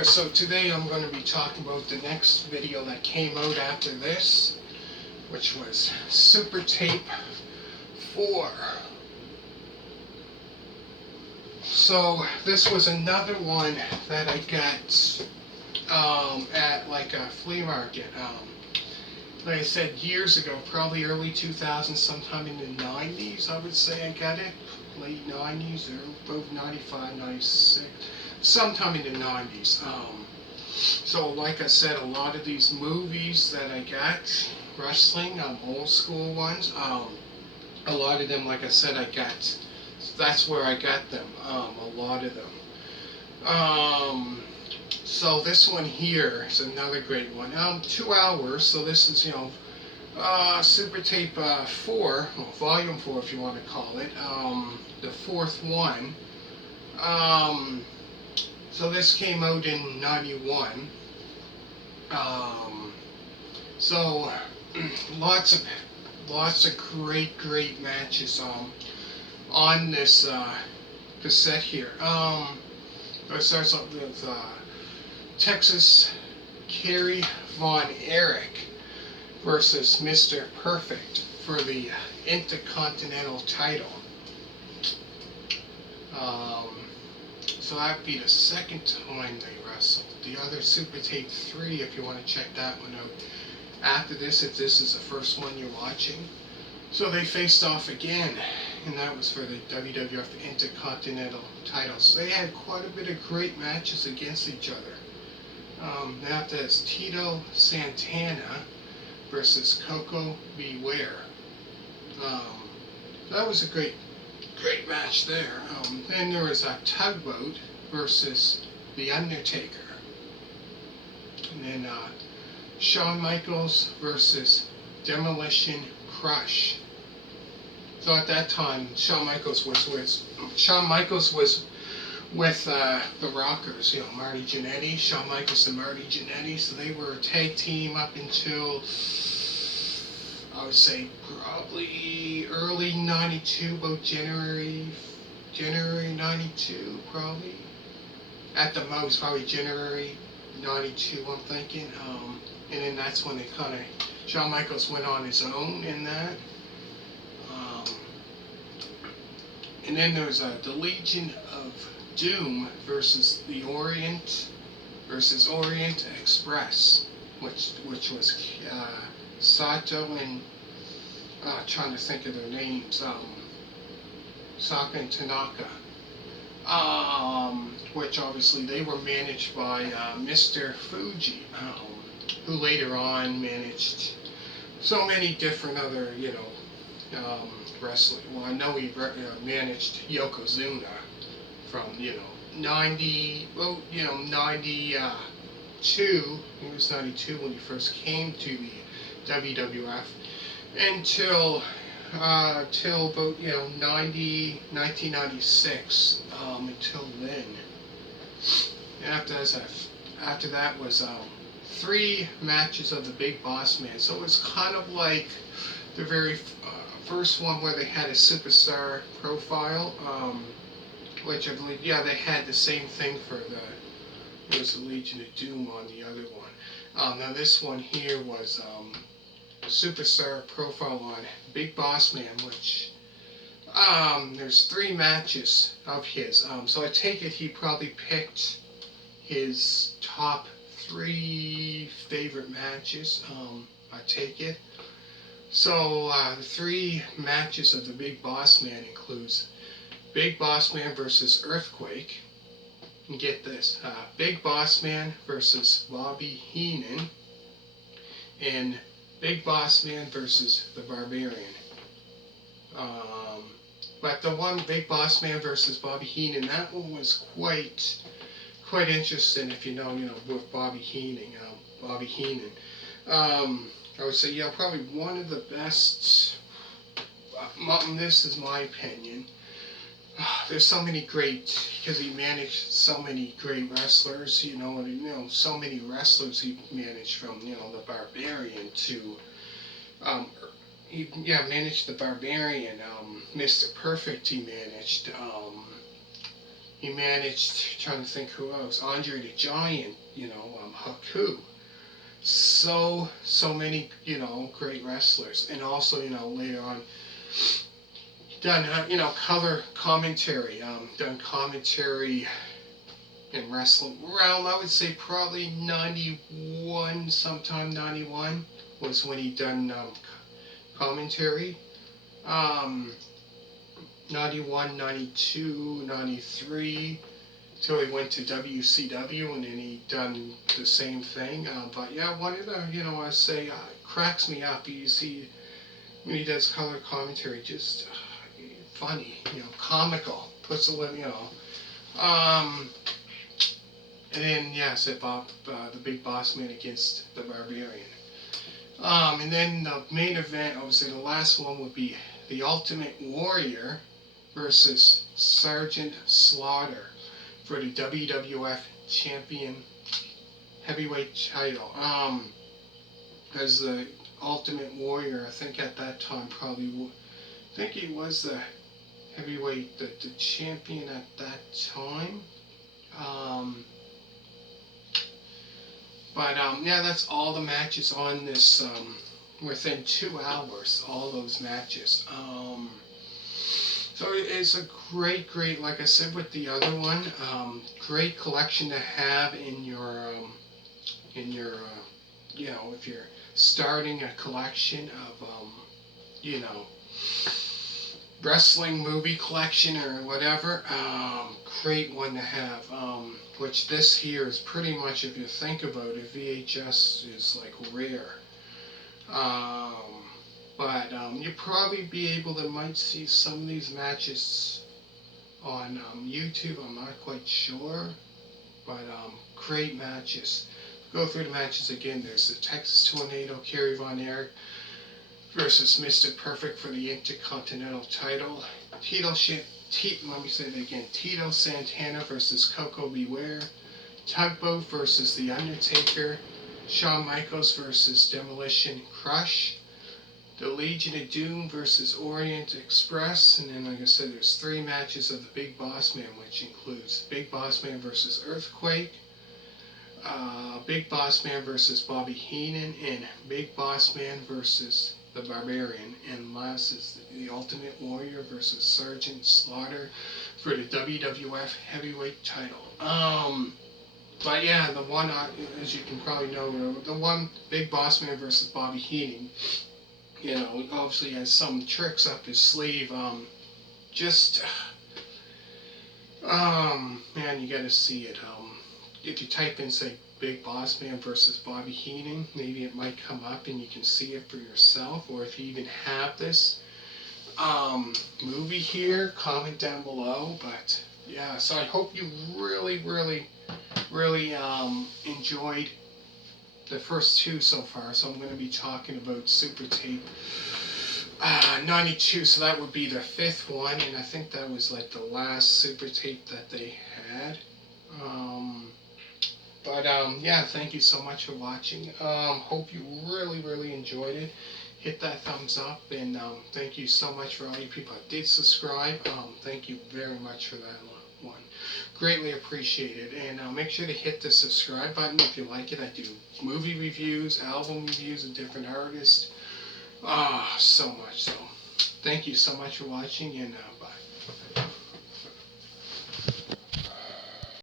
there, so today I'm going to be talking about the next video that came out after this, which was Supertape 4. So this was another one that I got at like a flea market. Like I said, years ago, probably early 2000s, sometime in the 90s, I would say I got it. Late 90s, or both 95, 96, sometime in the 90s. So like I said, a lot of these movies that I got, wrestling, old school ones, a lot of them, like I said, I got, that's where I got them, a lot of them. So this one here is another great one. 2 hours, so this is, Supertape 4, well, Volume 4 if you want to call it, the fourth one. So this came out in 91. So lots of great matches on this cassette here. It starts off with Texas Kerry Von Erich versus Mr. Perfect for the Intercontinental title. So that'd be the second time they wrestled. The other Supertape 3, if you want to check that one out. After this, if this is the first one you're watching. So they faced off again, and that was for the WWF Intercontinental titles. So they had quite a bit of great matches against each other. Now there's Tito Santana versus Coco Beware. That was a great match there. Then there was a Tugboat versus The Undertaker. And then Shawn Michaels versus Demolition Crush. So at that time, Shawn Michaels was with the Rockers, Marty Jannetty, Shawn Michaels and Marty Jannetty. So they were a tag team up until, I would say, probably early 92, about January 92, probably. At the most, probably January 92, I'm thinking. And then that's when they Shawn Michaels went on his own in that. And then there was the Legion of Doom versus the Orient Express, which was Sato and trying to think of their names, Saka and Tanaka, which obviously they were managed by Mr. Fuji, who later on managed so many different other, wrestling. Well, I know he managed Yokozuna from, 92, he was 92 when he first came to the WWF, until about, 1996, until then. After that was 3 matches of the Big Boss Man. So it was kind of like the very first one where they had a superstar profile, which I believe, they had the same thing for the Legion of Doom on the other one. Now this one here was superstar profile on Big Boss Man, which there's 3 matches of his. So I take it he probably picked his top 3 favorite matches. I take it. So the 3 matches of the Big Boss Man includes Big Boss Man versus Earthquake. And get this, Big Boss Man versus Bobby Heenan, and Big Boss Man versus the Barbarian. But the one Big Boss Man versus Bobby Heenan, that one was quite interesting. If you know, with Bobby Heenan, I would say, probably one of the best. This is my opinion. There's so many great, because he managed so many great wrestlers, so many wrestlers he managed, from, the Barbarian to, he managed the Barbarian, Mr. Perfect he managed, he managed, trying to think who else, Andre the Giant, Haku. So many, great wrestlers. And also, later on, done, color commentary, done commentary in wrestling realm. I would say probably 91, sometime 91 was when he done commentary. 91, 92, 93, till he went to WCW, and then he done the same thing. But yeah, one of the, I say, cracks me up. You see, when he does color commentary, just funny, comical, puts a little, and then, yeah, said Bob, the Big Boss Man against the Barbarian. And then the main event, I would say the last one would be the Ultimate Warrior versus Sergeant Slaughter for the WWF Champion Heavyweight title. As the Ultimate Warrior, I think at that time I think he was the heavyweight, the champion at that time. Yeah, that's all the matches on this, within 2 hours, all those matches. So it's a great, like I said with the other one, great collection to have in your, if you're starting a collection of, wrestling movie collection or whatever, great one to have. Which this here is pretty much, if you think about it, VHS is like rare. But you'll probably be able to might see some of these matches on YouTube. I'm not quite sure, but great matches. Go through the matches again. There's the Texas Tornado, Kerry Von Erich versus Mr. Perfect for the Intercontinental title. Let me say that again. Tito Santana versus Coco Beware. Tugboat versus The Undertaker. Shawn Michaels versus Demolition Crush. The Legion of Doom versus Orient Express. And then, like I said, there's 3 matches of the Big Boss Man, which includes Big Boss Man versus Earthquake, Big Boss Man versus Bobby Heenan, and Big Boss Man versus the Barbarian. And last is the Ultimate Warrior versus Sergeant Slaughter for the WWF Heavyweight title. But yeah, the one, as you can probably know, the one Big Boss Man versus Bobby Heenan, obviously has some tricks up his sleeve. Man, you gotta see it. If you type in, say, Big Boss Man versus Bobby Heenan, maybe it might come up and you can see it for yourself. Or if you even have this movie here, comment down below. But yeah, so I hope you really enjoyed the first 2 so far. So I'm going to be talking about Supertape 92, so that would be the 5th one, and I think that was like the last Supertape that they had. Yeah, thank you so much for watching. Hope you really enjoyed it. Hit that thumbs up, and thank you so much for all you people that did subscribe. Thank you very much for that one. Greatly appreciated. And make sure to hit the subscribe button if you like it. I do movie reviews, album reviews of different artists. So much. So thank you so much for watching, and bye.